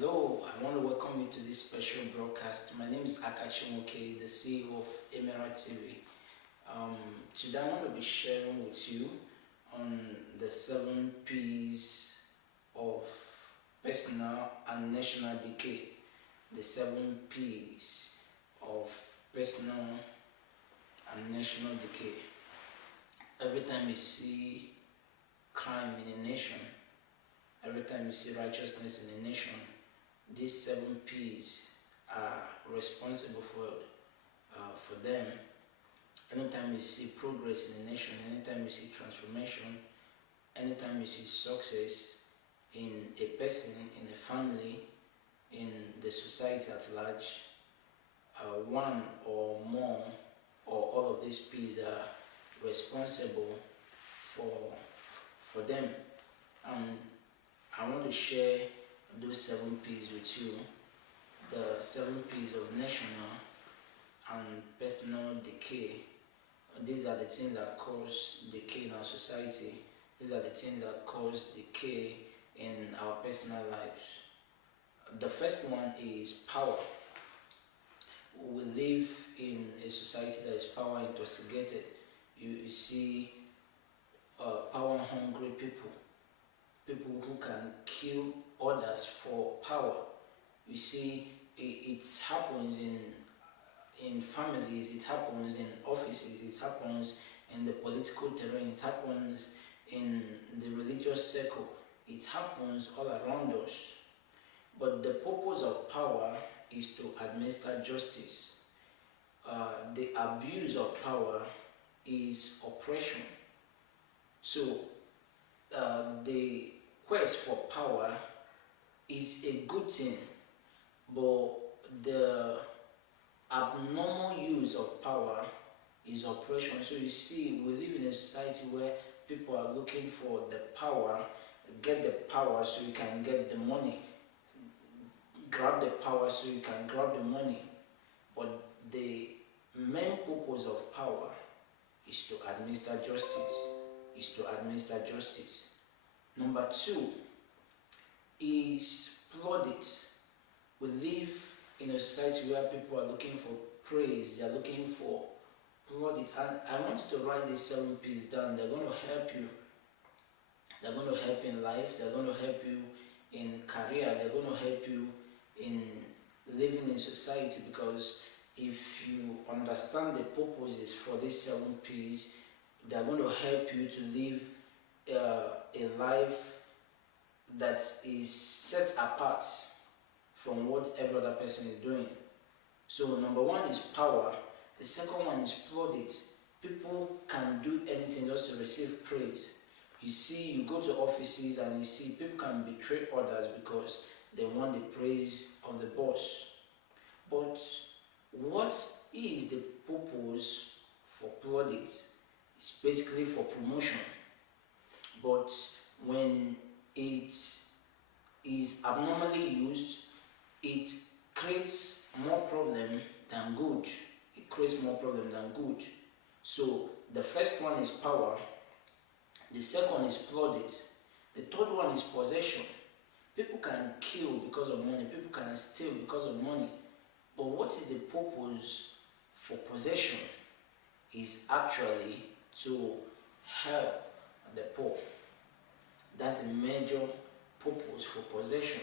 Hello, I want to welcome you to this special broadcast. My name is Akachi Nwoke, the CEO of Emerald TV. Today I want to be sharing with you on the 7 P's of personal and national decay. The 7 P's of personal and national decay. Every time you see crime in a nation, every time you see righteousness in a nation, these 7 P's are responsible for them. Anytime you see progress in a nation, anytime you see transformation, anytime you see success in a person, in a family, in the society at large, one or more or all of these P's are responsible for them. And I want to share those 7 P's with you. The 7 P's of national and personal decay. These are the things that cause decay in our society. These are the things that cause decay in our personal lives. The first one is power. We live in a society that is power intoxicated. You see power hungry people who can kill others for power. You see, it happens in families, it happens in offices, it happens in the political terrain, it happens in the religious circle, it happens all around us. But the purpose of power is to administer justice. The abuse of power is oppression. So the quest for power is a good thing, but the abnormal use of power is oppression. So you see, we live in a society where people are looking for the power, get the power so you can get the money, grab the power so you can grab the money. But the main purpose of power is to administer justice. Number 2 is plaudit. We live in a society where people are looking for praise, they are looking for plaudit. And I want you to write these 7 P's down. They're going to help you. They're going to help you in life, they're going to help you in career, they're going to help you in living in society, because if you understand the purposes for these 7 P's, they're going to help you to live a life that is set apart from what every other person is doing. So number 1 is power. The second one is plaudit. People can do anything just to receive praise. You see, you go to offices and you see people can betray others because they want the praise of the boss. But what is the purpose for plaudit? It's basically for promotion. But when it is abnormally used, it creates more problem than good. It creates more problem than good. So the first one is power. The second is plaudit. The third one is possession. People can kill because of money. People can steal because of money. But what is the purpose for possession? Is actually to help the poor. That's the major purpose for possession.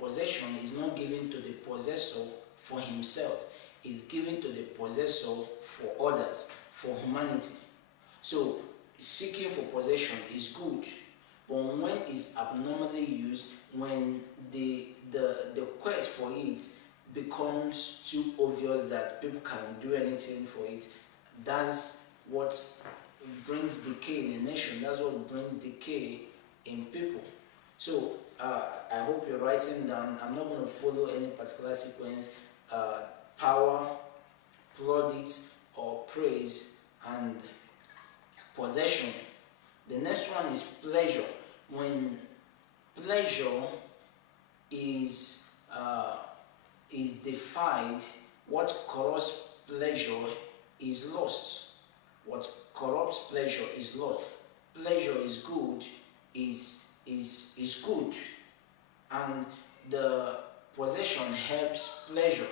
Possession is not given to the possessor for himself. It's given to the possessor for others, for humanity. So seeking for possession is good, but when it's abnormally used, when the quest for it becomes too obvious that people can do anything for it, that's what brings decay in a nation. That's what brings decay in people. So I hope you're writing down. I'm not going to follow any particular sequence. Power, plaudit, or praise, and possession. The next one is pleasure. When pleasure is defied, what corrupts pleasure is lost. What corrupts pleasure is lost. Pleasure is good, is good, and the possession helps pleasure,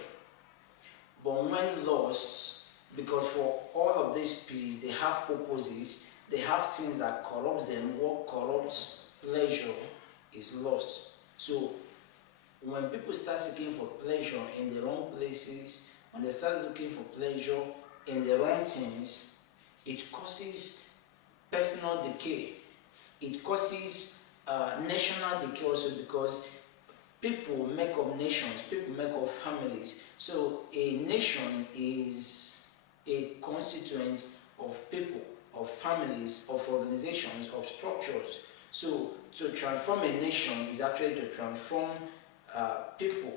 but when lost, because for all of these peace, they have purposes, they have things that corrupts them. What corrupts pleasure is lost. So when people start seeking for pleasure in the wrong places, when they start looking for pleasure in the wrong things, it causes personal decay. It causes national decay also, because people make up nations, people make up families. So a nation is a constituent of people, of families, of organizations, of structures. So to transform a nation is actually to transform people.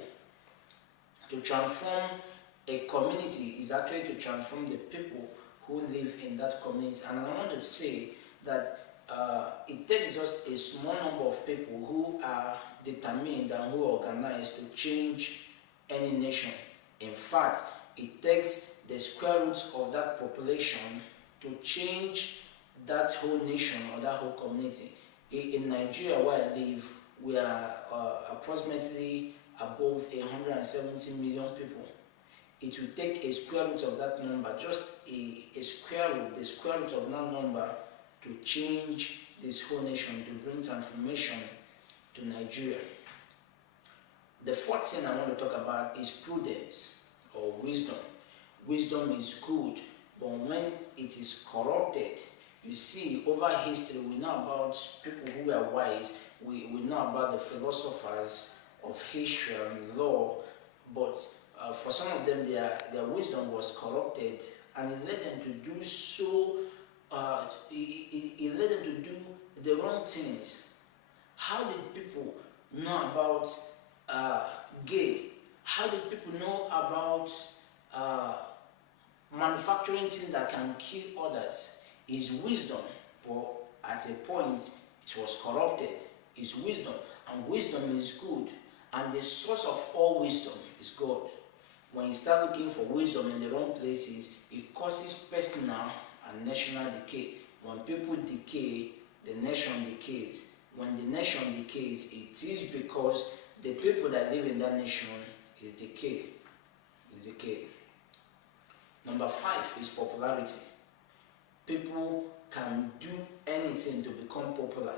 To transform a community is actually to transform the people who live in that community. And I want to say that it takes just a small number of people who are determined and who are organized to change any nation. In fact, it takes the square roots of that population to change that whole nation or that whole community. In Nigeria, where I live, we are approximately above 170 million people. It will take a square root of that number, just a square root, the square root of that number, to change this whole nation, to bring transformation to Nigeria. The fourth thing I want to talk about is prudence or wisdom. Wisdom is good, but when it is corrupted, you see, over history, we know about people who were wise, we know about the philosophers of history and law, but for some of them, their wisdom was corrupted, and it led them to do so, it led them to do the wrong things. How did people know about gay? How did people know about manufacturing things that can kill others? Is wisdom, but at a point it was corrupted. Is wisdom, and wisdom is good, and the source of all wisdom is God. When you start looking for wisdom in the wrong places, it causes personal and national decay. When people decay, the nation decays. When the nation decays, it is because the people that live in that nation is decay. Number 5 is popularity. People can do anything to become popular.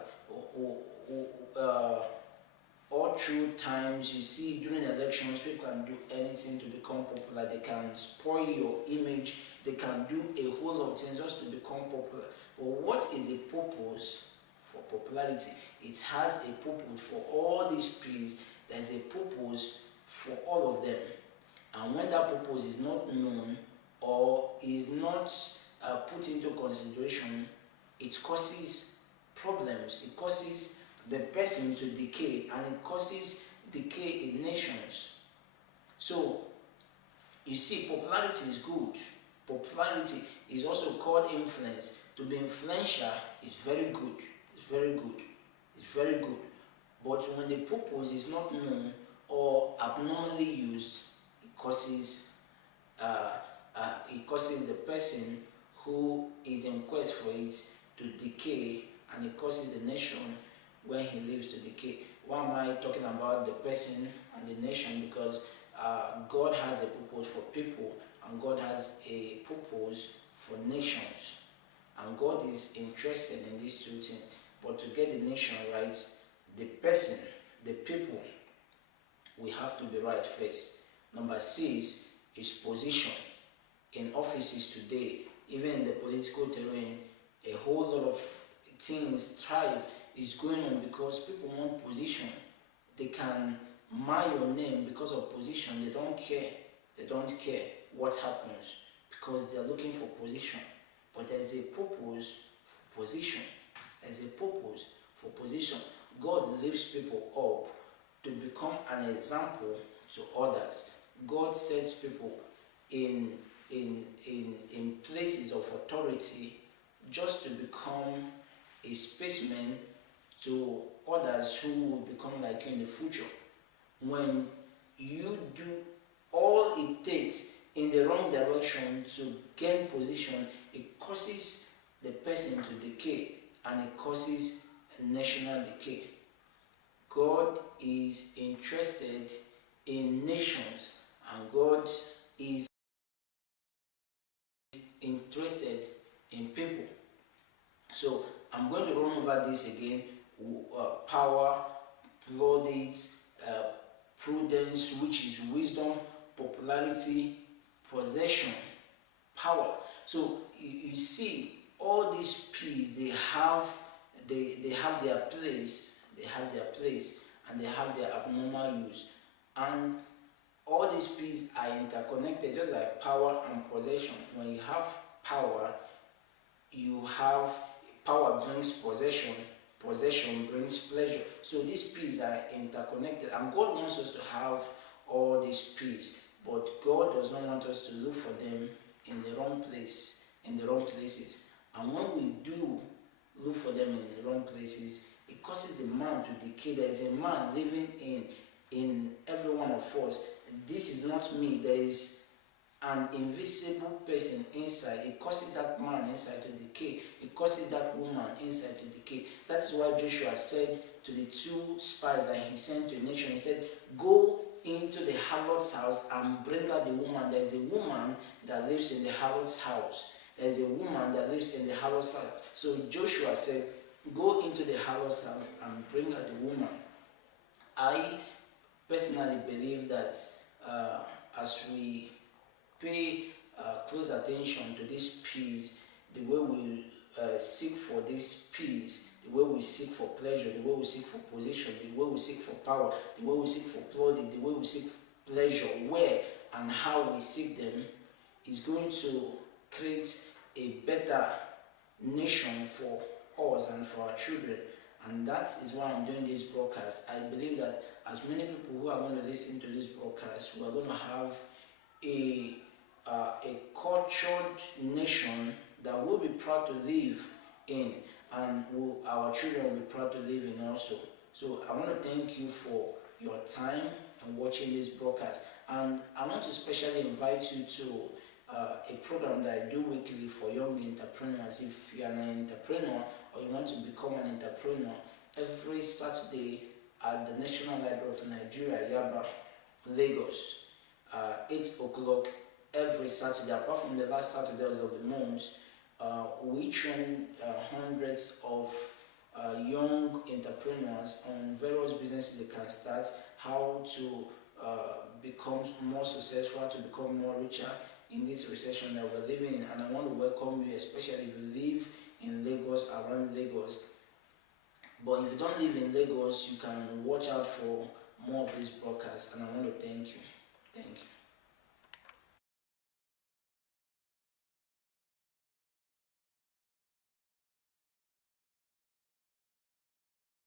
All through times, you see, during elections, people can do anything to become popular. They can spoil your image. They can do a whole lot of things just to become popular. But what is the purpose for popularity? It has a purpose for all these peace. There's a purpose for all of them. And when that purpose is not known or is not put into consideration, it causes problems. It causes the person to decay, and it causes decay in nations. So you see, popularity is good. Popularity is also called influence. To be influential is very good. It's very good. It's very good. But when the purpose is not known or abnormally used, it causes the person who is in quest for it to decay, and it causes the nation where he lives to decay. Why am I talking about the person and the nation? Because God has a purpose for people, and God has a purpose for nations, and God is interested in these two things. But to get the nation right, the person, the people, we have to be right first. Number 6 is position. In offices today, even in the political terrain, a whole lot of things thrive is going on because people want position. They can mar your name because of position. They don't care. They don't care what happens because they're looking for position. But there's a purpose for position. There's a purpose for position. God lifts people up to become an example to others. God sets people in places of authority just to become a specimen to others who will become like you in the future. When you do all it takes in the wrong direction to gain position, it causes the person to decay, and it causes national decay. It God is interested in nations, and God is interested in people. So I'm going to run over this again. Power, plaudits, prudence, which is wisdom, popularity, possession, power. So you see, all these P's, they have their place, and they have their abnormal use, and all these P's are interconnected, just like power and possession. When you have power, you have power brings possession, possession brings pleasure. So these P's are interconnected, and God wants us to have all these P's, but God does not want us to look for them in the wrong place, in the wrong places. And when we do look for them in the wrong places, it causes the man to decay. There is a man living in every one of us. This is not me. There is an invisible person inside. It causes that man inside to decay. It causes that woman inside to decay. That is why Joshua said to the two spies that he sent to the nation, he said, go into the harlot's house and bring out the woman. There is a woman that lives in the harlot's house. There is a woman that lives in the harlot's house. So Joshua said, go into the harlot's house and bring out the woman. I personally believe that as we pay close attention to this peace, the way we seek for this peace, the way we seek for pleasure, the way we seek for position, the way we seek for power, the way we seek for plaudit, the way we seek pleasure, where and how we seek them, is going to create a better nation for us and for our children. And that is why I'm doing this broadcast. I believe that as many people who are going to listen to this broadcast, we are going to have a cultured nation that we'll be proud to live in, and our children will be proud to live in also. So I want to thank you for your time and watching this broadcast, and I want to especially invite you to a program that I do weekly for young entrepreneurs. If you are an entrepreneur or you want to become an entrepreneur, every Saturday at the National Library of Nigeria, Yaba, Lagos, 8 o'clock every Saturday, apart from the last Saturdays of the month. We train hundreds of young entrepreneurs on various businesses they can start, how to become more successful, to become more richer in this recession that we're living in. And I want to welcome you, especially if you live in Lagos, around Lagos. But if you don't live in Lagos, you can watch out for more of these broadcasts, and I want to thank you. Thank you.